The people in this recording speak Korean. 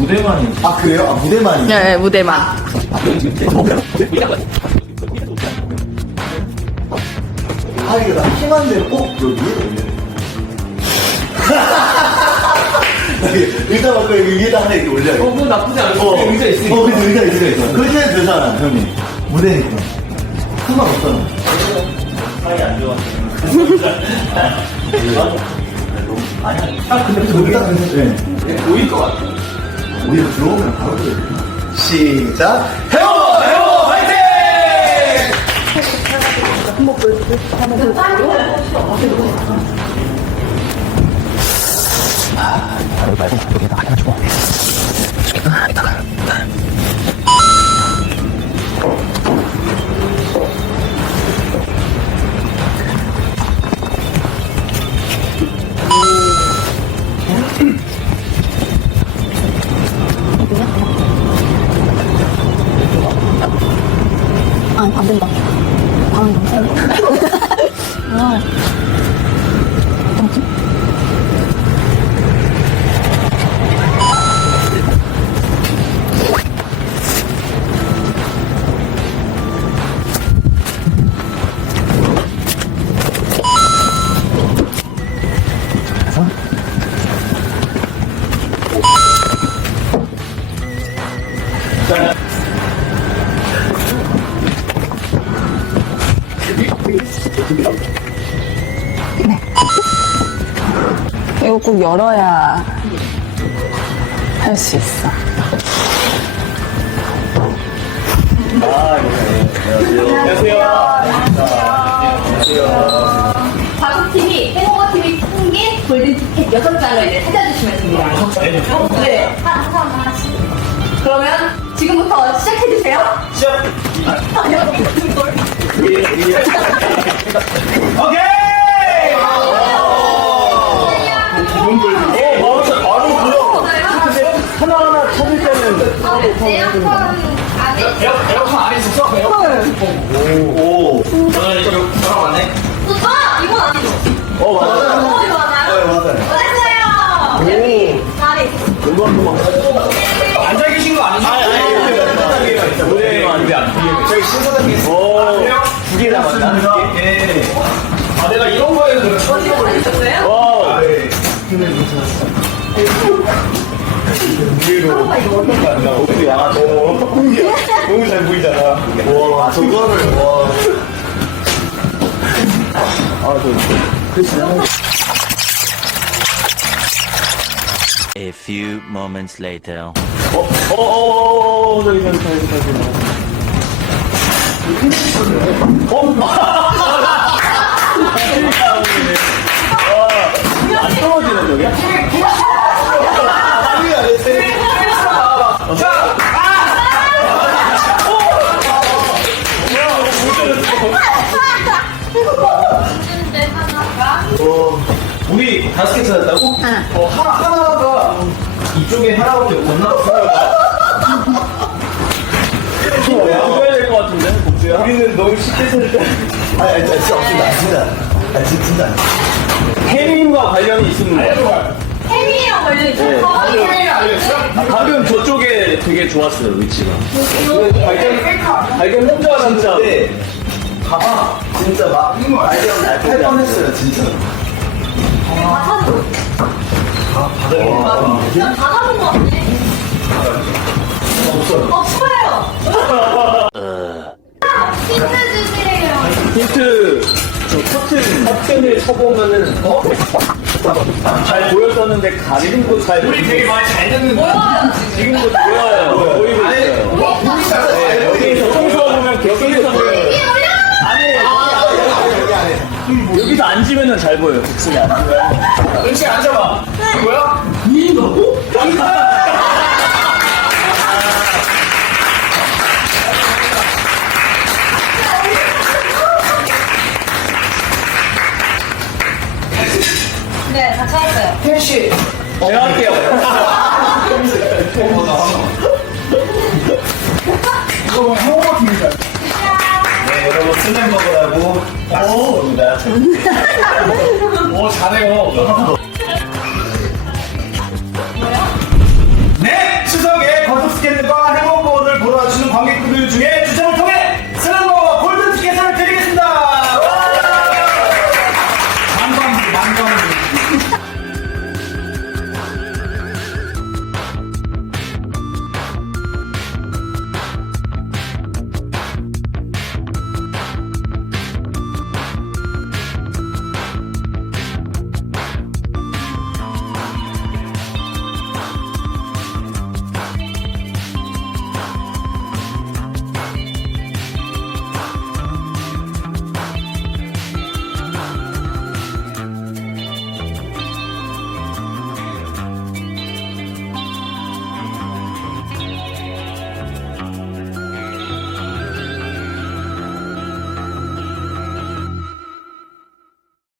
무대만이. 아 그래요? 아 무대만이. 네, 네, 무대만. 아 이거 나 대로 꼭 여기 위에 올려. 의자 바꿔 여기 위에다 하나 이렇게 올려요. 어, 그거 나쁘지 않아. 어, 의자 있으니까. 어, 의자 있으니까 있어. 그렇게 해도 되잖아, 형님. 무대니까. 상관 없잖아. 사이 안 좋아. 아니야. 아, 근데 딱 근데, 네. 보일 것 같아. 오히려 들어오면 바로 돼. 시작. 해워! 해워! 화이팅! 아, 안 된다. 방이 너무 세네. 아. 뭐 이거 꼭 열어야 할 수 있어. 바둑팀이 해먹어팀이 풍긴 골든 티켓 6장을 이제 찾아주시면 됩니다. 네. 한, 한 사람 하나씩. 그러면 지금부터 시작해 주세요. 시작! 오케이! 오, 마우스 바로 불러. 하나하나 찾을 때는 아, 에어컨 안에 에어- 에어컨 안에 있었어? 에어컨? 오. 저는 이거 저랑 왔네. 아! 이건 아니죠? 어, 맞아. 어, 이거 네, 맞아요? 맞아요. 됐어요! 여기 자리. 앉아 계신 거 아니죠? 아니, 아니, 무대 무대 안 저희 신사장님. 오. 두개 남았나? 예. 야, 너 너무 잘 보이잖아. 와, 저거를, 와. A few moments later. 어, 어, 어, 어, 저기, 저기, 저기, 저기. 어, 아, 안 떨어지는 저기 우리 다섯 개 찾았다고? 응. 어, 하나, 하나가 이쪽에 하나밖에 없나? 해야 될 것 같은데, 복주야? 우리는 너무 쉽게 찾을 때. 아니, 아니, 진짜 없습니다. 진짜. 아니, 진짜, 진짜. 혜민과 관련이 있는 거야. 혜미랑 관련있어요? 가방이 방금 저쪽에 되게 좋았어요, 위치가. 발견, 발견한 줄 알았는데. 가봐. 진짜 막, 아이디어 날팔 뻔했어요, 진짜. 다 찾은 그냥 거 같네. 없어요. 없어요. 힌트 주세요. 힌트, 저 커튼, 커튼을 쳐보면은, 어? 잘 보였었는데, 가림도 잘. 우리 되게 많이 잘 뭐야? 지금도 보여요. 보이고 있어요. 네, 여기서 여기서 위에 올려! 아니, 여기 안에. 여기서 앉으면 잘 보여요. 복층에 앉으면. 은씨 앉아봐. 뭐야? 보인다고? 네, 다 찾았어요. 혜씨. 제가 할게요. 오! 오, 잘해요.